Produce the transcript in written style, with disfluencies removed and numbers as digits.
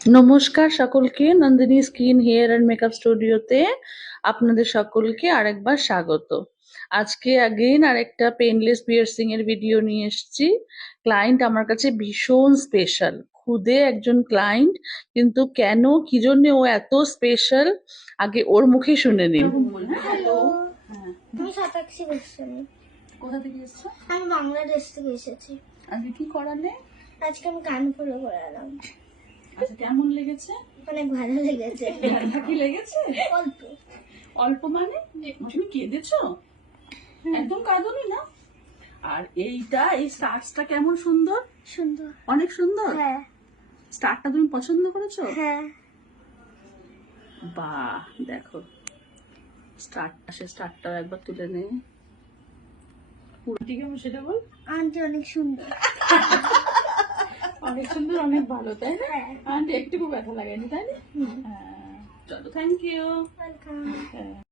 নমস্কার সকলকে, Nandini skin hair and makeup স্টুডিওতে আপনাদের সকলকে আরেকবার স্বাগত। আজকে অ্যাগেইন আরেকটা পেনলেস পিয়ার্সিং এর ভিডিও নিয়ে এসেছি। ক্লায়েন্ট আমার কাছে ভীষণ স্পেশাল, খুদে একজন ক্লায়েন্ট, কিন্তু কেন কি জন্য ও এত স্পেশাল আগে ওর মুখে শুনে নিন। হ্যালো, আমি সাতাক্ষী গোস্বামী। কোথা থেকে এসছো? আমি বাংলাদেশ থেকে এসেছি। আজকে কি করালে? আজকে আমি কানফুলো করালাম। আচ্ছা, কেমন লেগেছে? অনেক ভালো লেগেছে। কি লেগেছে? অল্প অল্প মানে তুমি কেঁদেছো? একদম কাঁদোনি না? আর এইটা, এই স্টার্সটা কেমন সুন্দর, সুন্দর, অনেক সুন্দর। হ্যাঁ স্টারটা তুমি পছন্দ করেছো? হ্যাঁ। বাহ, দেখো স্টারটা, সে স্টারটাও একবার তুলে নে। পুরোটি কেমন সেটা বল। আন্টি অনেক সুন্দর। অনেক সুন্দর, অনেক ভালো, তাই না? হ্যাঁ। আন্টি একটুকু ব্যথা লাগেনি, তাই না? হ্যাঁ, চলো, থ্যাংক ইউ। ওয়েলকাম।